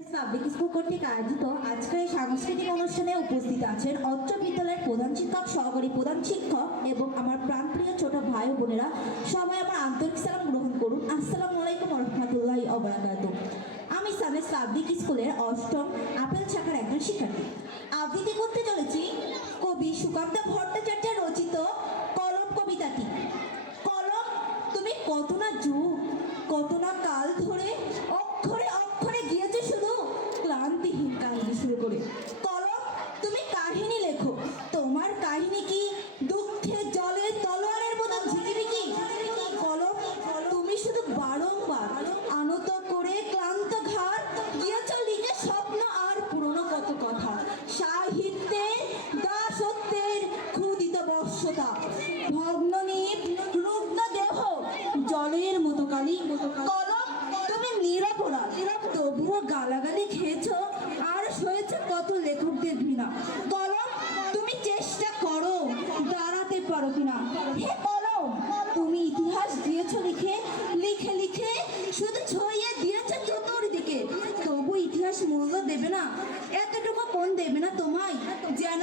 Public school কর্তৃক আয়োজিত আজকের এই সাংস্কৃতিক অনুষ্ঠানে উপস্থিত আছেন অত্র বিদ্যালয়ের প্রধান শিক্ষক, সহকারী প্রধান শিক্ষক এবং আমার প্রাণপ্রিয় ছোট ভাই ও বোনেরা। সবাই আমার আন্তরিক সালাম গ্রহণ করুন। আসসালামু আলাইকুম ওয়া রাহমাতুল্লাহি ওয়া বারাকাতুহু। আমি সামেস পাবলিক স্কুলের অষ্টম আপেল শাখার একজন শিক্ষার্থী। আবৃত্তি করতে চলেছি কবি সুকান্ত ভট্টাচার্যের রচিত কলম কবিতাটি। কলম, তুমি কত না যুগ, কত না কাল ধরে অক্ষরে অক্ষরে গিয়েছে শুধু ক্লান্তিহীন কাহিনী শুরু করে। কলম, তুমি কাহিনী লেখো, তোমার কাহিনী কি দুঃখের জলে তলোয়ারের মতো ঝিকিমিকি? কলম, তুমি শুধু বারংবার আনত করে ক্লান্ত ঘাড় গিয়েছ লিখে স্বপ্ন আর পুরনো কত কথা। সাহিত্যের দাসত্বের ক্ষুদিত বর্ষতা, ভগ্ন নিপ রুগ্ন দেহ জলের মতো কালি। কলম, তুমি নিরপরাধ, তবুও গালাগালি খেয়েছ আর সয়েছ কত লেখকদের ঘৃণা। কলম, তুমি চেষ্টা করো দাঁড়াতে পারো কিনা। হে কলম, তুমি ইতিহাস দিয়েছ লিখে লিখে লিখে শুধু ছড়িয়ে দিয়েছ চতুর্দিকে, তবু ইতিহাস মূল্য দেবে না, এতটুকু কোন দেবে না তোমায়, যেন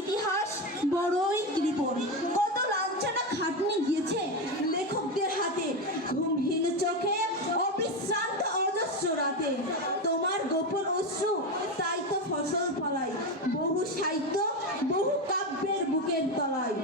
ইতিহাস বড়ই কৃপণ। কত লাঞ্ছনা খাটনি গিয়েছে লেখকদের হাতে, ঘুমহীন চোখে অবিশ্রান্ত অজস্র রাতে। তোমার গোপন অশ্রু তাই তো ফসল ফলায় বহু সাহিত্য, বহু কাব্যের বুকের তলায়।